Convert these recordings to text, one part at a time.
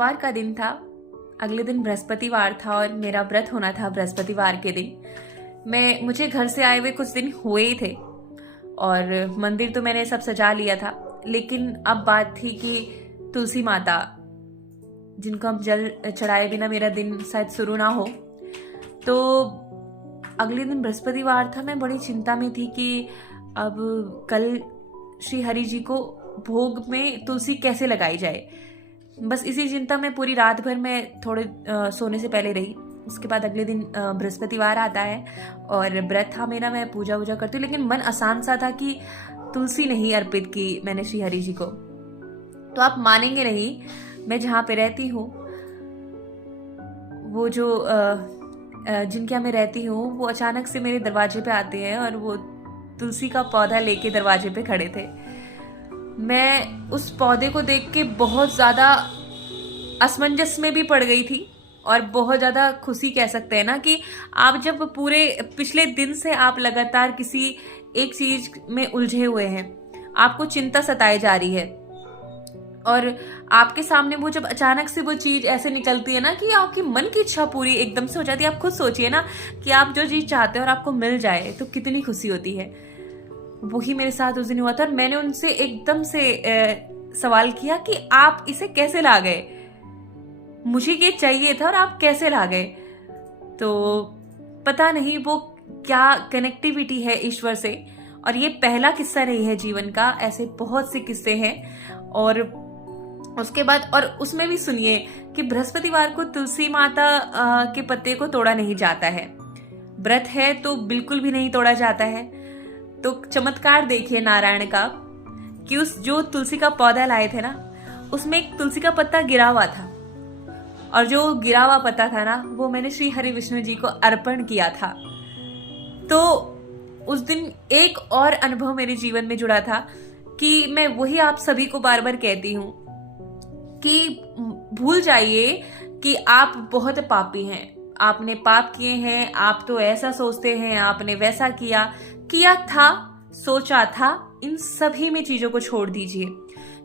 वार का दिन था। अगले दिन बृहस्पतिवार था और मेरा व्रत होना था बृहस्पतिवार के दिन। मुझे घर से आए हुए कुछ दिन हुए ही थे और मंदिर तो मैंने सब सजा लिया था, लेकिन अब बात थी कि तुलसी माता, जिनको हम जल चढ़ाए बिना मेरा दिन शायद शुरू ना हो। तो अगले दिन बृहस्पतिवार था। मैं बड़ी चिंता में थी कि अब कल श्री हरि जी को भोग में तुलसी कैसे लगाई जाए। बस इसी चिंता में पूरी रात भर मैं थोड़े सोने से पहले रही। उसके बाद अगले दिन बृहस्पतिवार आता है और व्रत था मेरा, मैं पूजा वूजा करती हूँ, लेकिन मन आसान सा था कि तुलसी नहीं अर्पित की मैंने श्री हरि जी को। तो आप मानेंगे नहीं, मैं जहाँ पे रहती हूँ, वो जो जिनके यहाँ मैं रहती हूँ, वो अचानक से मेरे दरवाजे पे आते हैं और वो तुलसी का पौधा लेके दरवाजे पे खड़े थे। मैं उस पौधे को देख के बहुत ज़्यादा असमंजस में भी पड़ गई थी और बहुत ज़्यादा खुशी, कह सकते हैं ना, कि आप जब पूरे पिछले दिन से आप लगातार किसी एक चीज में उलझे हुए हैं, आपको चिंता सताई जा रही है और आपके सामने वो जब अचानक से वो चीज ऐसे निकलती है ना कि आपकी मन की इच्छा पूरी एकदम से हो जाती है। आप खुद सोचिए ना कि आप जो चीज चाहते हो और आपको मिल जाए तो कितनी खुशी होती है। वही मेरे साथ उस दिन हुआ था और मैंने उनसे एकदम से सवाल किया कि आप इसे कैसे ला गए, मुझे ये चाहिए था और आप कैसे ला गए। तो पता नहीं वो क्या कनेक्टिविटी है ईश्वर से। और ये पहला किस्सा नहीं है जीवन का, ऐसे बहुत से किस्से हैं। और उसके बाद और उसमें भी सुनिए कि बृहस्पतिवार को तुलसी माता के पत्ते को तोड़ा नहीं जाता है। व्रत है तो बिल्कुल भी नहीं तोड़ा जाता है। तो चमत्कार देखिए नारायण का कि उस जो तुलसी का पौधा लाए थे ना, उसमें एक तुलसी का पत्ता गिरा हुआ था और जो गिरा हुआ पत्ता था ना, वो मैंने श्री हरि विष्णु जी को अर्पण किया था। तो उस दिन एक और अनुभव मेरे जीवन में जुड़ा था कि मैं वही आप सभी को बार बार कहती हूँ कि भूल जाइए कि आप बहुत पापी हैं, आपने पाप किए हैं, आप तो ऐसा सोचते हैं, आपने वैसा किया था, सोचा था। इन सभी में चीजों को छोड़ दीजिए,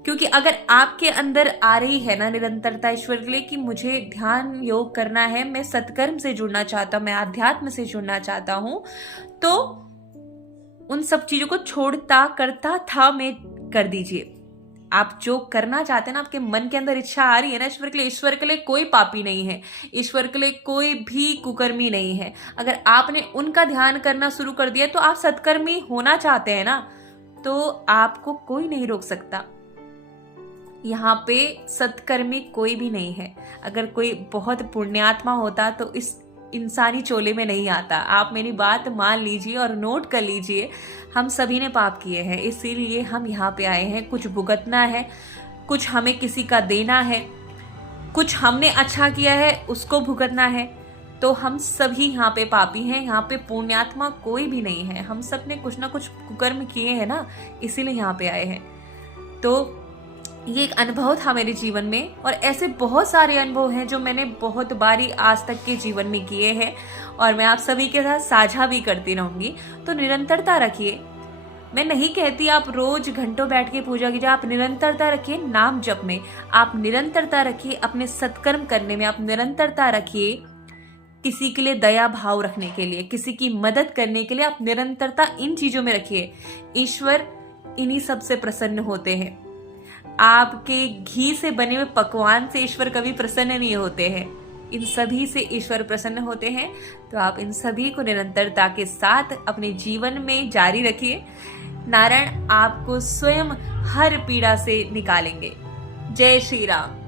क्योंकि अगर आपके अंदर आ रही है ना निरंतरता ईश्वर के लिए कि मुझे ध्यान योग करना है, मैं सत्कर्म से जुड़ना चाहता हूं, मैं आध्यात्म से जुड़ना चाहता हूं, तो उन सब चीजों को छोड़ता करता था मैं कर दीजिए। आप जो करना चाहते हैं ना, आपके मन के अंदर इच्छा आ रही है ना ईश्वर के लिए कोई पापी नहीं है, ईश्वर के लिए कोई भी कुकर्मी नहीं है। अगर आपने उनका ध्यान करना शुरू कर दिया तो आप सत्कर्मी होना चाहते हैं ना, तो आपको कोई नहीं रोक सकता। यहाँ पे सत्कर्मी कोई भी नहीं है। अगर कोई बहुत पुण्यात्मा होता तो इस इंसानी चोले में नहीं आता। आप मेरी बात मान लीजिए और नोट कर लीजिए, हम सभी ने पाप किए हैं, इसीलिए हम यहाँ पे आए हैं। कुछ भुगतना है, कुछ हमें किसी का देना है, कुछ हमने अच्छा किया है उसको भुगतना है। तो हम सभी यहाँ पे पापी हैं, यहाँ पे पुण्यात्मा कोई भी नहीं है। हम सब ने कुछ ना कुछ कुकर्म किए हैं ना, इसीलिए यहाँ पे आए हैं। तो ये एक अनुभव था मेरे जीवन में और ऐसे बहुत सारे अनुभव हैं जो मैंने बहुत बारी आज तक के जीवन में किए हैं और मैं आप सभी के साथ साझा भी करती रहूंगी। तो निरंतरता रखिए। मैं नहीं कहती आप रोज घंटों बैठ के पूजा कीजिए, आप निरंतरता रखिए नाम जप में, आप निरंतरता रखिए अपने सत्कर्म करने में, आप निरंतरता रखिए किसी के लिए दया भाव रखने के लिए, किसी की मदद करने के लिए। आप निरंतरता इन चीजों में रखिए। ईश्वर इन्हीं सबसे प्रसन्न होते हैं। आपके घी से बने हुए पकवान से ईश्वर कभी प्रसन्न नहीं होते हैं, इन सभी से ईश्वर प्रसन्न होते हैं। तो आप इन सभी को निरंतरता के साथ अपने जीवन में जारी रखिए। नारायण आपको स्वयं हर पीड़ा से निकालेंगे। जय श्री राम।